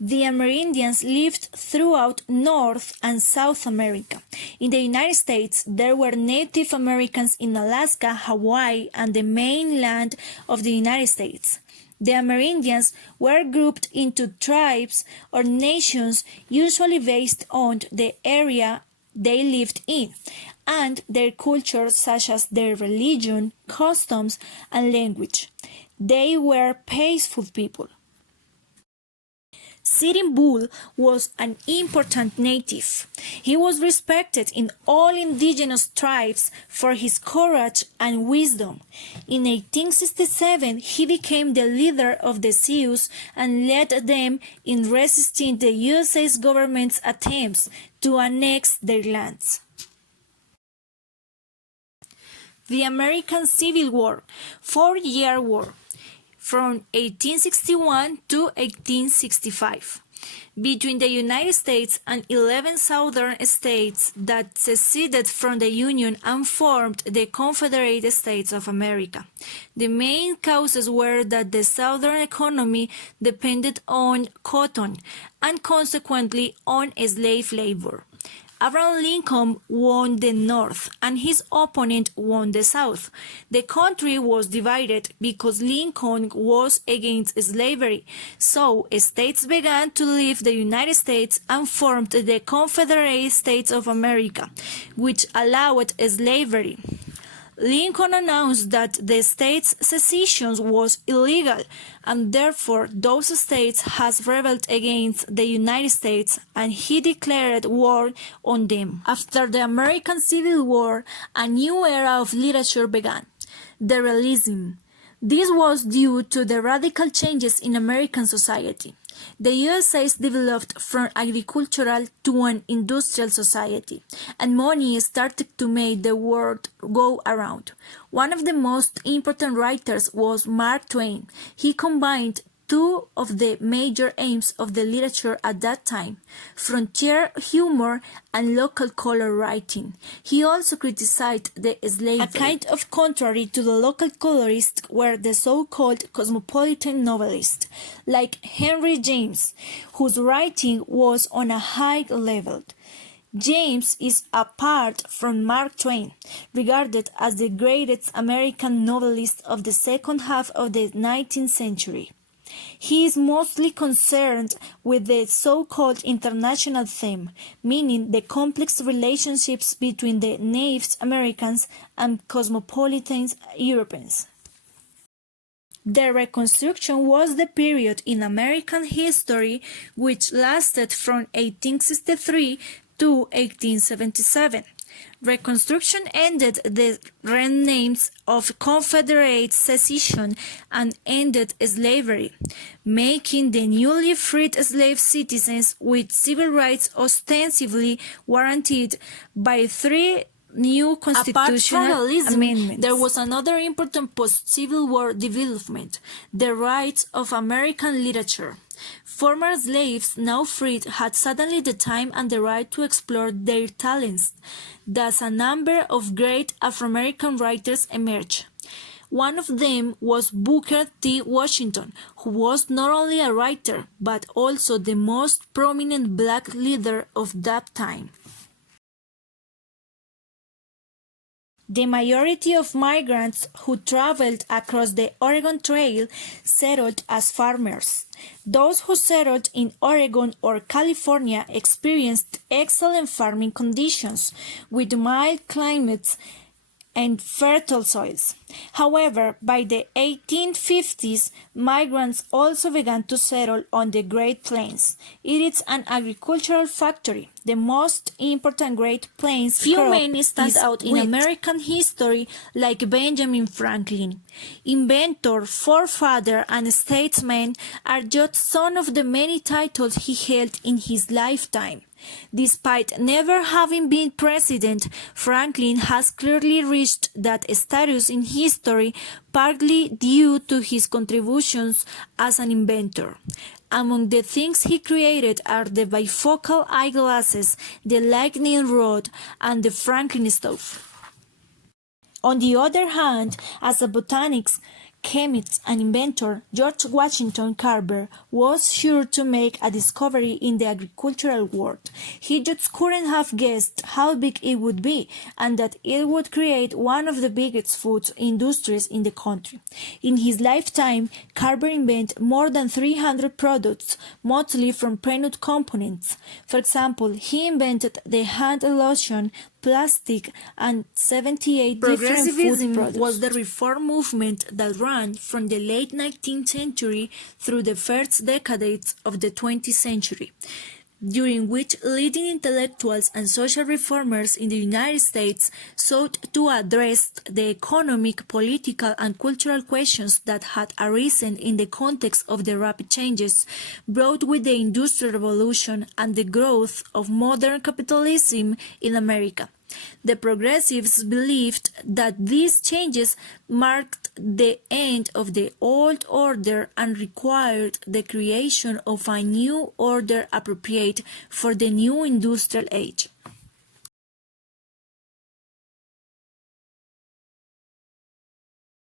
The Amerindians lived throughout North and South America. In the United States, there were Native Americans in Alaska, Hawaii, and the mainland of the United States. The Amerindians were grouped into tribes or nations usually based on the area they lived in and their culture, such as their religion, customs, and language. They were peaceful people. Sitting Bull was an important native. He was respected in all indigenous tribes for his courage and wisdom. In 1867, he became the leader of the Sioux and led them in resisting the U.S. government's attempts to annex their lands. The American Civil War, 4-year war, from 1861 to 1865, between the United States and 11 southern states that seceded from the Union and formed the Confederate States of America. The main causes were that the southern economy depended on cotton and consequently on slave labor. Abraham Lincoln won the North and his opponent won the South. The country was divided because Lincoln was against slavery, so states began to leave the United States and formed the Confederate States of America, which allowed slavery. Lincoln announced that the state's secession was illegal, and therefore those states had rebelled against the United States, and he declared war on them. After the American Civil War, a new era of literature began, the realism. This was due to the radical changes in American society. The USA developed from agricultural to an industrial society, and money started to make the world go around. One of the most important writers was Mark Twain. He combined two of the major aims of the literature at that time, frontier humor and local color writing. He also criticized the slavery. A kind of contrary to the local colorists were the so-called cosmopolitan novelists, like Henry James, whose writing was on a high level. James is, apart from Mark Twain, regarded as the greatest American novelist of the second half of the 19th century. He is mostly concerned with the so-called international theme, meaning the complex relationships between the Native Americans and cosmopolitan Europeans. The Reconstruction was the period in American history which lasted from 1863 to 1877. Reconstruction ended the renames of Confederate secession and ended slavery, making the newly freed slave citizens with civil rights ostensibly guaranteed by 3 new constitutional amendments. There was another important post-Civil War development, the rights of American literature. Former slaves, now freed, had suddenly the time and the right to explore their talents. Thus, a number of great Afro-American writers emerged. One of them was Booker T. Washington, who was not only a writer, but also the most prominent black leader of that time. The majority of migrants who traveled across the Oregon Trail settled as farmers. Those who settled in Oregon or California experienced excellent farming conditions, with mild climates and fertile soils. However, by the 1850s, migrants also began to settle on the Great Plains. It is an agricultural factory. The most important Great Plains few men stand out in American history, like Benjamin Franklin. Inventor, forefather, and statesman are just some of the many titles he held in his lifetime. Despite never having been president, Franklin has clearly reached that status in history partly due to his contributions as an inventor. Among the things he created are the bifocal eyeglasses, the lightning rod, and the Franklin stove. On the other hand, as a botanist, chemist and inventor George Washington Carver was sure to make a discovery in the agricultural world. He just couldn't have guessed how big it would be and that it would create one of the biggest food industries in the country. In his lifetime, Carver invented more than 300 products, mostly from peanut components. For example, he invented the hand lotion, plastic, and 78 different food products. Was the reform movement that ran from the late 19th century through the first decades of the 20th century, during which leading intellectuals and social reformers in the United States sought to address the economic, political, and cultural questions that had arisen in the context of the rapid changes brought with the Industrial Revolution and the growth of modern capitalism in America. The progressives believed that these changes marked the end of the old order and required the creation of a new order appropriate for the new industrial age.